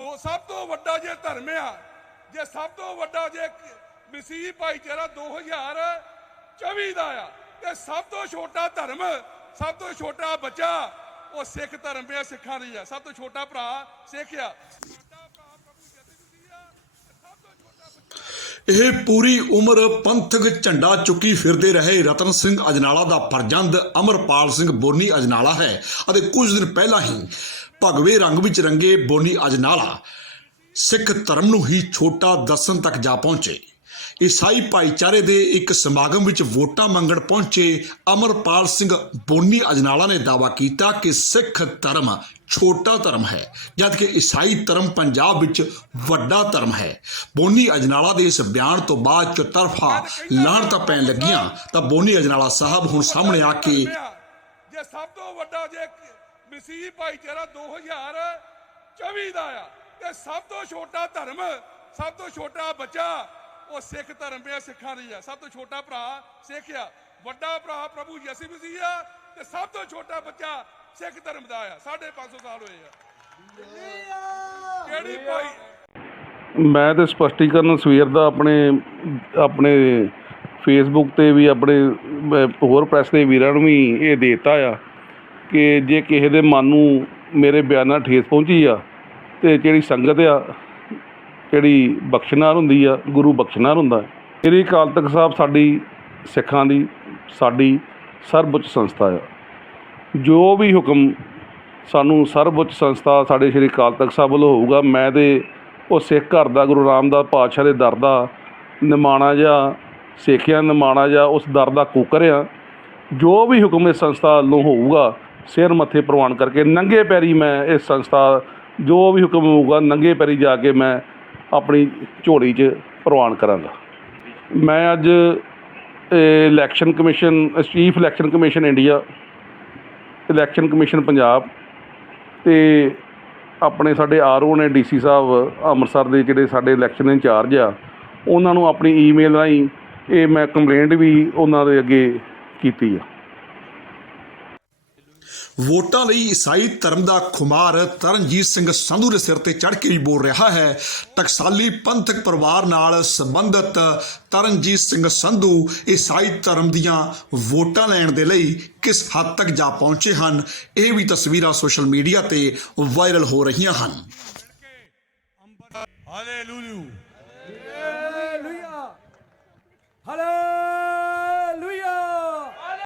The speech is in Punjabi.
ਉਹ ਸਭ ਤੋਂ ਵੱਡਾ ਜੇ ਧਰਮ ਆ, ਜੇ ਸਭ ਤੋਂ ਵੱਡਾ ਜੇ ਮਸੀਹ ਭਾਈਚਾਰਾ 2024 ਦਾ ਆ, ਤੇ ਸਭ ਤੋਂ ਛੋਟਾ ਧਰਮ, ਸਭ ਤੋਂ ਛੋਟਾ ਬੱਚਾ, ਉਹ ਸਿੱਖ ਧਰਮ ਆ, ਸਿੱਖਾਂ ਦੀ ਆ। ਸਭ ਤੋਂ ਛੋਟਾ ਭਰਾ ਸਿੱਖ ਆ। ਇਹ ਪੂਰੀ ਉਮਰ ਪੰਥਕ ਝੰਡਾ ਚੁੱਕੀ ਫਿਰਦੇ ਰਹੇ ਰਤਨ ਸਿੰਘ ਅਜਨਾਲਾ ਦਾ ਫਰਜ਼ੰਦ ਅਮਰਪਾਲ ਸਿੰਘ ਬੋਨੀ ਅਜਨਾਲਾ ਹੈ। ਅਤੇ ਕੁਝ ਦਿਨ ਪਹਿਲਾਂ ਹੀ ਭਗਵੇ ਰੰਗ ਵਿੱਚ ਰੰਗੇ ਬੋਨੀ ਅਜਨਾਲਾ, ਸਿੱਖ ਧਰਮ ਨੂੰ ਹੀ ਛੋਟਾ ਦੱਸਣ ਤੱਕ ਜਾ ਪਹੁੰਚੇ। ਈਸਾਈ ਭਾਈਚਾਰੇ ਦੇ ਇੱਕ ਸਮਾਗਮ ਵਿੱਚ ਵੋਟਾਂ ਮੰਗਣ ਪਹੁੰਚੇ ਅਮਰਪਾਲ ਸਿੰਘ ਬੋਨੀ ਅਜਨਾਲਾ ਨੇ ਦਾਅਵਾ ਕੀਤਾ ਕਿ ਸਿੱਖ ਧਰਮ ਛੋਟਾ ਧਰਮ ਹੈ, ਜਦਕਿ ਈਸਾਈ ਧਰਮ ਪੰਜਾਬ ਵਿੱਚ ਵੱਡਾ ਧਰਮ ਹੈ। ਬੋਨੀ ਅਜਨਾਲਾ ਦੇ ਇਸ ਬਿਆਨ ਤੋਂ ਬਾਅਦ ਚੁਤਰਫਾ ਲਾਹਣਤਾਂ ਪੈਣ ਲੱਗੀਆਂ, ਤਾਂ ਬੋਨੀ ਅਜਨਾਲਾ ਸਾਹਿਬ ਹੁਣ ਸਾਹਮਣੇ ਆ ਕੇ ਜੇ ਸਭ ਤੋਂ ਵੱਡਾ ਜੇ ਮਸੀਹ ਭਾਈਚਾਰਾ 2024 ਦਾ ਆ। ਤੇ ਸਭ ਤੋਂ ਛੋਟਾ ਧਰਮ ਸਭ ਤੋਂ ਛੋਟਾ ਬੱਚਾ ਉਹ ਸਿੱਖ ਧਰਮ ਆ ਸਿੱਖਾਂ ਦੀ ਆ। ਸਭ ਤੋਂ ਛੋਟਾ ਭਰਾ ਸਿੱਖ ਆ। ਵੱਡਾ ਭਰਾ ਪ੍ਰਭੂ ਯਿਸੂ ਮਸੀਹ ਆ ਤੇ ਸਭ ਤੋਂ ਛੋਟਾ ਬੱਚਾ ਸਿੱਖ ਧਰਮ ਦਾ ਆ। 550 ਸਾਲ ਹੋਏ ਆ। ਕਿਹੜੀ ਭਾਈ? ਮੈਂ ਤੇ ਸਪਸ਼ਟੀਕਰਨ ਸਵੇਰ ਦਾ ਆਪਣੇ ਆਪਣੇ ਫੇਸਬੁੱਕ ਤੇ ਵੀ ਆਪਣੇ ਹੋਰ ਪ੍ਰੈਸ ਦੇ ਵੀਰਾਂ ਨੂੰ ਵੀ ਇਹ ਦੇਤਾ ਆ। ਕਿ ਜੇ ਕਿਸੇ ਦੇ ਮਨ ਨੂੰ ਮੇਰੇ ਬਿਆਨਾਂ ਨਾਲ ਠੇਸ ਪਹੁੰਚੀ ਆ ਅਤੇ ਜਿਹੜੀ ਸੰਗਤ ਆ, ਜਿਹੜੀ ਬਖਸ਼ਨਾਰ ਹੁੰਦੀ ਆ, ਗੁਰੂ ਬਖਸ਼ਨਾਰ ਹੁੰਦਾ ਸ੍ਰੀ ਅਕਾਲ ਤਖਤ ਸਾਹਿਬ ਸਾਡੀ ਸਿੱਖਾਂ ਦੀ, ਸਾਡੀ ਸਰਵਉੱਚ ਸੰਸਥਾ ਆ। ਜੋ ਵੀ ਹੁਕਮ ਸਾਨੂੰ ਸਰਵਉੱਚ ਸੰਸਥਾ ਸਾਡੇ ਸ੍ਰੀ ਅਕਾਲ ਤਖਤ ਸਾਹਿਬ ਵੱਲੋਂ ਹੋਊਗਾ, ਮੈਂ ਤੇ ਉਹ ਸਿੱਖ ਘਰ ਦਾ, ਗੁਰੂ ਰਾਮਦਾਸ ਪਾਤਸ਼ਾਹ ਦੇ ਦਰ ਦਾ ਨਿਮਾਣਾ ਜਾਂ ਸਿੱਖਿਆ ਨਿਮਾਣਾ ਜਾਂ ਉਸ ਦਰ ਦਾ ਕੂਕਰ ਆ। ਜੋ ਵੀ ਹੁਕਮ ਇਸ ਸੰਸਥਾ ਵੱਲੋਂ ਹੋਊਗਾ ਸਿਰ ਮੱਥੇ ਪ੍ਰਵਾਨ ਕਰਕੇ ਨੰਗੇ ਪੈਰੀ ਮੈਂ ਇਸ ਸੰਸਥਾ ਜੋ ਵੀ ਹੁਕਮ ਹੋਊਗਾ, ਨੰਗੇ ਪੈਰੀ ਜਾ ਕੇ ਮੈਂ ਆਪਣੀ ਝੋਲੀ 'ਚ ਪ੍ਰਵਾਨ ਕਰਾਂਗਾ। ਮੈਂ ਅੱਜ election commission, chief election commission India, election commission Punjab ਤੇ ਆਪਣੇ ਸਾਡੇ ਆਰਓ ਨੇ ਡੀਸੀ ਸਾਹਿਬ ਅੰਮ੍ਰਿਤਸਰ ਦੇ ਜਿਹੜੇ ਸਾਡੇ ਇਲੈਕਸ਼ਨ ਇੰਚਾਰਜ ਆ, ਉਹਨਾਂ ਨੂੰ ਆਪਣੀ ਈਮੇਲ ਰਾਹੀਂ ਇਹ ਮੈਂ ਕੰਪਲੇਂਟ ਵੀ ਉਹਨਾਂ ਦੇ ਅੱਗੇ ਕੀਤੀ ਆ। ਵੋਟਾਂ ਲਈ ਈਸਾਈ ਧਰਮ ਦਾ ਖੁਮਾਰ ਤਰਨਜੀਤ ਸਿੰਘ ਸੰਧੂ ਦੇ ਸਿਰ ਤੇ ਚੜ੍ਹ ਕੇ ਵੀ ਬੋਲ ਰਿਹਾ ਹੈ। ਟਕਸਾਲੀ ਪੰਥਕ ਪਰਿਵਾਰ ਨਾਲ ਸੰਬੰਧਿਤ ਤਰਨਜੀਤ ਸਿੰਘ ਸੰਧੂ ਈਸਾਈ ਧਰਮ ਦੀਆਂ ਵੋਟਾਂ ਲੈਣ ਦੇ ਲਈ ਕਿਸ ਹੱਦ ਤੱਕ ਜਾ ਪਹੁੰਚੇ ਹਨ, ਇਹ ਵੀ ਤਸਵੀਰਾਂ ਸੋਸ਼ਲ ਮੀਡੀਆ ਤੇ ਵਾਇਰਲ ਹੋ ਰਹੀਆਂ ਹਨ। ਹਾਲੇਲੂਇਆ।